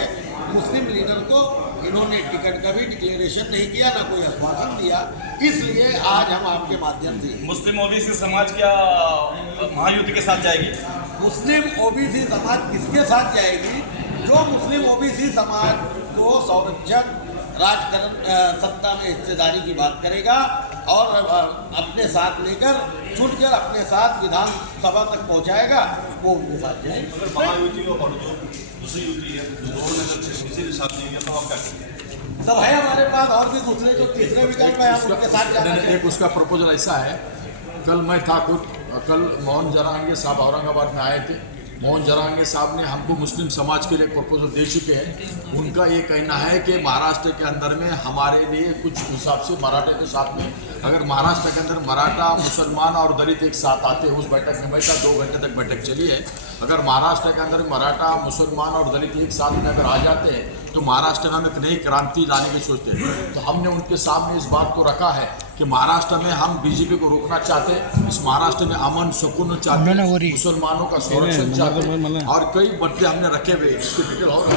है। मुस्लिम लीडर को इन्होंने टिकट का भी डिक्लेरेशन नहीं किया, ना कोई आश्वासन दिया। इसलिए आज हम आपके माध्यम से मुस्लिम ओबीसी समाज क्या महायुति के साथ जाएगी? मुस्लिम ओबीसी समाज किसके साथ जाएगी? जो मुस्लिम ओबीसी समाज को संरक्षण राजकरण सत्ता में हिस्सेदारी की बात करेगा और अपने साथ लेकर चुनकर अपने साथ विधानसभा तक पहुंचाएगा, वो उनके साथ जाएगा। अगर महायुति और जो दूसरी युति है, दोनों में अगर किसी के साथ नहीं है तो आप क्या करेंगे? तब है हमारे पास और भी दूसरे जो तीसरे विकल्प है, हम उनके साथ जाना एक चाहिए। उसका प्रपोजल ऐसा है, कल मैं था कल मोहन जरांगे साहब औरंगाबाद में आए थे। मोहन जरांगे साहब ने हमको मुस्लिम समाज के लिए प्रपोजल दे चुके हैं। उनका ये कहना है कि महाराष्ट्र के अंदर में हमारे लिए कुछ हिसाब से मराठे के साथ में, अगर महाराष्ट्र के अंदर मराठा मुसलमान और दलित एक साथ आते हैं, उस बैठक में बैठा 2 घंटे तक बैठक चली है। अगर महाराष्ट्र के अंदर मराठा मुसलमान और दलित एक साथ में अगर आ जाते हैं तो महाराष्ट्र में हम एक नई क्रांति लाने की सोचते हैं। तो हमने उनके सामने इस बात को रखा है कि महाराष्ट्र में हम बीजेपी को रोकना चाहते हैं, इस महाराष्ट्र में अमन सुकून चाहते हैं, मुसलमानों का संरक्षण चाहते हैं और कई मुद्दे हमने रखे हुए। इसकी डिटेल और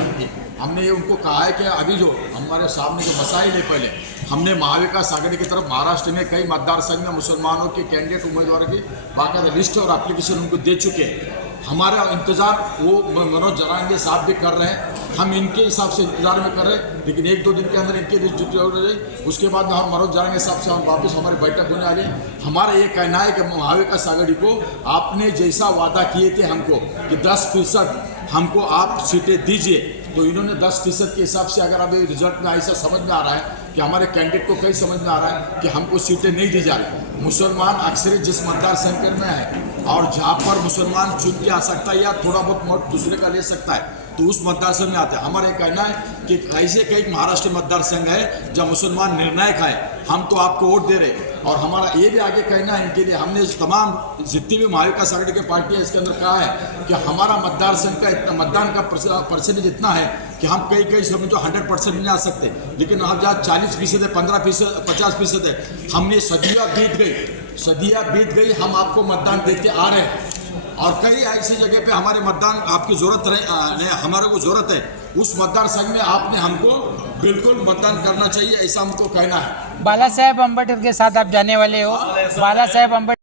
हमने ये उनको कहा है कि अभी जो हमारे सामने जो मसाइल है, पहले हमने महाविकास आघाड़ी की तरफ महाराष्ट्र में कई मतदार संघ में मुसलमानों के कैंडिडेट उम्मीदवारों की बाकायदा लिस्ट और एप्लीकेशन उनको दे चुके हैं। हमारा इंतजार वो मनोज जरांगे साहब भी कर रहे हैं, हम इनके हिसाब से इंतजार में कर रहे हैं, लेकिन 1-2 दिन के अंदर इनके लिस्ट ड्यूटी हो रही है। उसके बाद हम मनोज जरांगे साहब से हम वापस हमारी बैठक होने वाली है। हमारा ये कहना है कि महाविकास आघाड़ी को आपने जैसा वादा किए थे हमको कि 10% हमको आप सीटें दीजिए, तो इन्होंने 10% के हिसाब से अगर अभी रिजल्ट में ऐसा समझ में आ रहा है कि हमारे कैंडिडेट को कई समझ में आ रहा है कि हमको सीटें नहीं दी जा रही। मुसलमान अक्सर जिस मतदार संख्या में है और जहाँ पर मुसलमान चुन के आ सकता है या थोड़ा बहुत वोट दूसरे का ले सकता है, तो उस मतदार संघ में आते हैं। हमारा कहना है कि ऐसे कई महाराष्ट्र मतदार संघ है जब मुसलमान निर्णायक है, हम तो आपको वोट दे रहे। और हमारा ये भी आगे कहना है इनके लिए, हमने तमाम जितनी भी महाविकास आघाड़ी की पार्टियां इसके अंदर कहा है कि हमारा मतदार संघ का इतना मतदान का परसेंटेज इतना है कि हम कई समय तो 100% नहीं आ सकते, लेकिन हम जहाँ 40% है, 15%, 50% है, हमने सदियाँ बीत गई, हम आपको मतदान देते आ रहे हैं। और कई ऐसी जगह पे हमारे मतदान आपकी जरूरत रहे, हमारे को जरूरत है, उस मतदार संघ में आपने हमको बिल्कुल मतदान करना चाहिए, ऐसा हमको कहना है। बाला साहेब आंबेडकर के साथ आप जाने वाले हो? बाला साहेब आंबेडकर